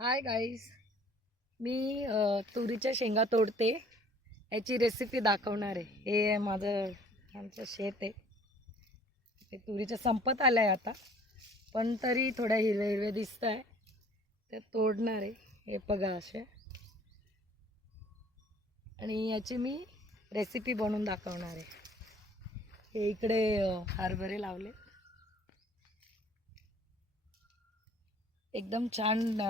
Hi guys, मी तुरीच्या शेंगा तोडते. याची रेसिपी दाखवणार आहे. हे माझं आमचं शेत आहे. ते तुरीच्या संपत आलं आहे आता, पण तरी थोड्या हिरव्या हिरव्या दिसत आहे. ते तोडणार आहे. हे बघा असे, आणि याची मी रेसिपी बनवून दाखवणार आहे. हे इकडे हरभरे लावले, एकदम छान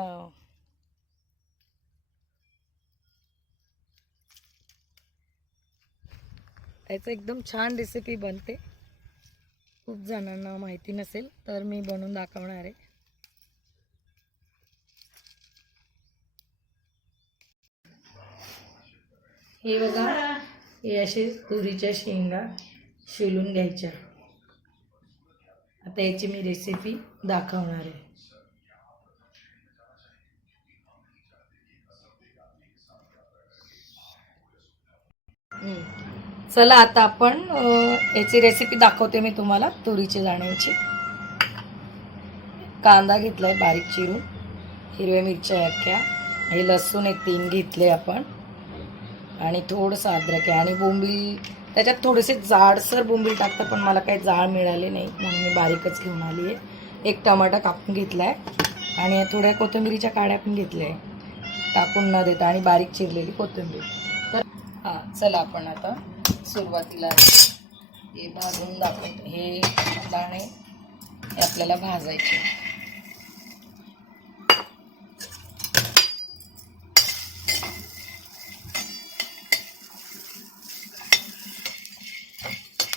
याचं एकदम छान रेसिपी बनते. खूप जणांना माहिती नसेल तर मी बनवून दाखवणार आहे. हे बघा, हे असे तुरीच्या शेंगा शिलून घ्यायच्या. आता याची मी रेसिपी दाखवणार आहे. चला आता आपण याची रेसिपी दाखवते मी तुम्हाला. तुरीच्या दाण्याची. कांदा घेतलाय बारीक चिरून, हिरव्या मिरच्या अख्ख्या, हे लसूण एक 3 घेतले आपण, आणि थोडंसं अद्रक आहे, आणि बोंबील त्याच्यात थोडेसे जाडसर बोंबील टाकतं, पण मला काही जाळ मिळाले नाही म्हणून मी बारीकच घेऊन आली आहे. एक टमाटा कापून घेतला आहे, आणि थोड्या कोथिंबीरीच्या काड्या पण घेतल्या आहे टाकून न देता, आणि बारीक चिरलेली कोथिंबीर. तर चला आपण आता सुरुवातीला हे भाजून दाखवतो. हे दाणे हे आपल्याला भाजायचे.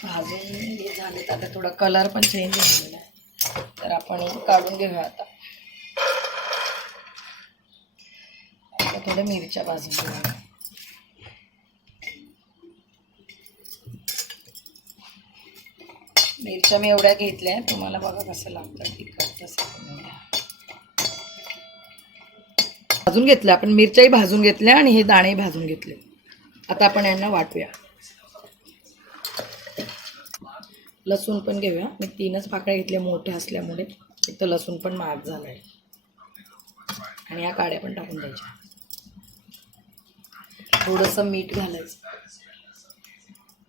भाजून हे झाले तर आता थोडा कलर पण चेंज झालेला आहे, तर आपण हे काढून घेऊया. आता थोड्या मिरच्या भाजून घेऊया. मिरच्या मी एवढ्या घेतल्या, तुम्हाला बघा कसं लागतं तिखट तसं भाजून घेतल्या. आपण मिरच्याही भाजून घेतल्या आणि हे दाणे भाजून घेतले. आता आपण यांना वाटूया. लसूण पण घेऊया. मी 3च पाकळ्या घेतल्या मोठ्या असल्यामुळे. एक तर लसूण पण महाग झाला आहे, आणि या काड्या पण टाकून द्यायच्या. थोडंसं मीठ घालायचं,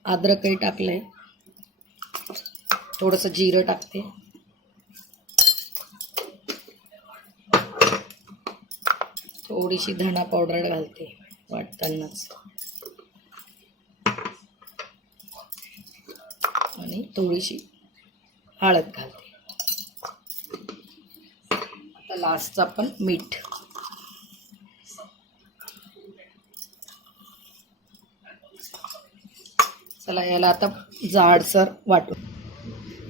अद्रकही टाकलंय, थोडंसं जिरं टाकते, थोडीशी धना पावडर घालते वाटतानाच, आणि थोडीशी हळद घालते. आता लास्टचं आपण मीठ. चला याला आता जाडसर वाटून,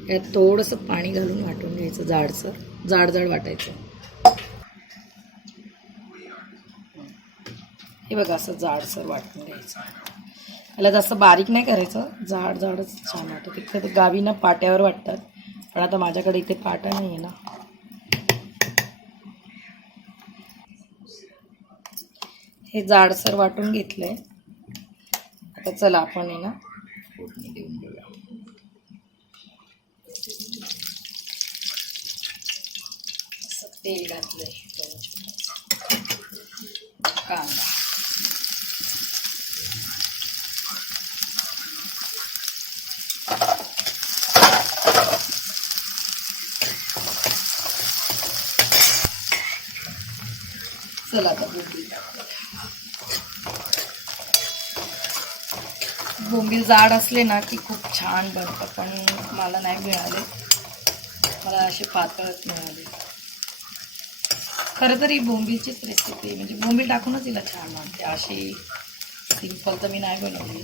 यात थोडंसं पाणी घालून वाटून घ्यायचं. जाडसर जाड जाड वाटायचं. हे बघा, असं जाडसर वाटून घ्यायचं. याला जास्त बारीक नाही करायचं, जाड जाडच छान वाटतं. तिकडे गावी ना पाट्यावर वाटतात, पण आता माझ्याकडे इथे पाटा नाही आहे ना. हे जाडसर वाटून घेतलंय. आता चला आपण आहे ना फोडणी देऊन घेऊया. तेल घातलंय, कांदा, चला आता बोंबील टाकूया. बोंबील जाड असले ना की खूप छान बनतं, पण मला नाही मिळाले, मला असे पातळच मिळाले. खरं तर ही बोंबीलचीच रेसिपी, म्हणजे बोंबील टाकूनच तिला छान वाटते. अशी सिंपल तर मी नाही बनवली.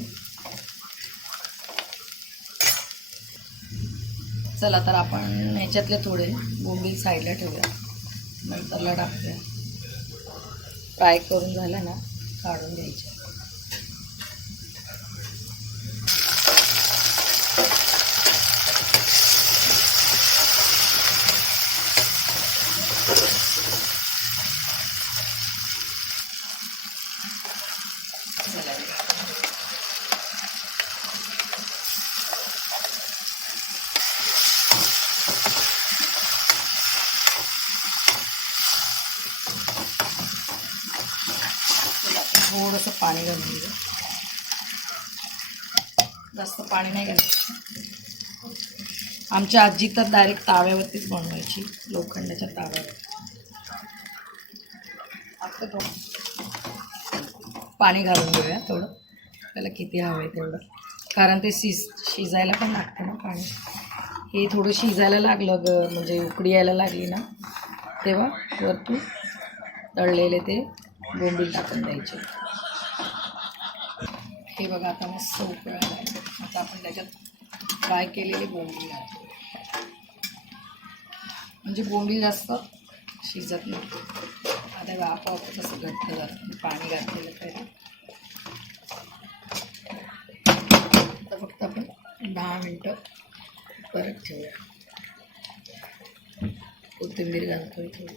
चला तर आपण ह्याच्यातले थोडे बोंबील साईडला ठेवूया, नंतरला टाकूया. फ्राय करून झालं ना काढून द्यायचे. थोडंसं पाणी घालून घेऊ. जास्त पाणी नाही घालायचं. आमच्या आजी तर डायरेक्ट ताव्यावरतीच बनवायची, लोखंडाच्या ताव्यावर. आता पाणी घालून घेऊया थोडं, त्याला किती हवं आहे तेवढं, कारण ते शिजायला पण लागतं ना पाणी. हे थोडं शिजायला लागलं म्हणजे उकडी यायला लागली ना, तेव्हा वरतून तळलेले ते बोंबील टाकून द्यायचे. हे बघा आता मस्त उकळायला आहे. आता आपण त्याच्यात फ्राय केलेले बोंबील घालतो, म्हणजे बोंबील जास्त शिजत नाही. आता आपोआप तसं घट्ट जातं पाणी घातलेलं पाहिजे. आता फक्त आपण 10 मिनटं परत ठेवूया. कोथिंबीर घालतोय थोडी.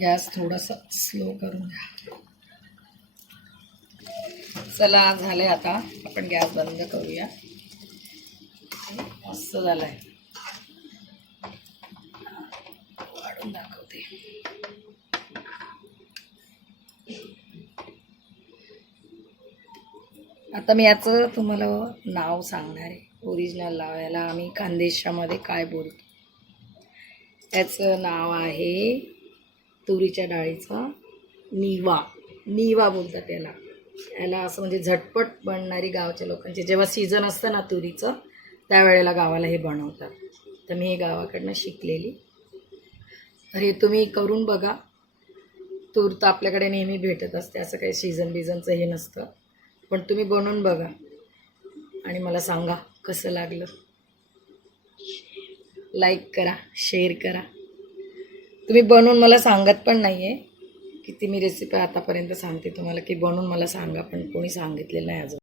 गॅस थोडासा स्लो करून द्या. चला झाले, आता आपण गॅस बंद करूया. मस्त झालाय. वाढून दाखवते. आता मी याचं तुम्हाला नाव सांगणार आहे. ओरिजिनल नाव, याला आम्ही खानदेशामध्ये काय बोलतो, त्याचं नाव आहे तुरीच्या डाळीचा निवा. निवा बोलतात याला. याला असं म्हणजे झटपट बनणारी गावच्या लोकांची, जेव्हा सीझन असतं ना तुरीचं, त्यावेळेला गावाला हे बनवतात. तर मी हे गावाकडनं शिकलेली. तर हे तुम्ही करून बघा. तूर तर आपल्याकडे नेहमी भेटत असते, असं काही सीझन बिझनचं हे नसतं. पण तुम्ही बनवून बघा आणि मला सांगा कसं लागलं. लाईक करा, शेअर करा. तुम्ही बनवून मला सांगत पण नाही आहे. किती मी रेसिपी आतापर्यंत सांगते तुम्हाला की बनवून मला सांगा, पण कोणी सांगितलेलं नाही अजून.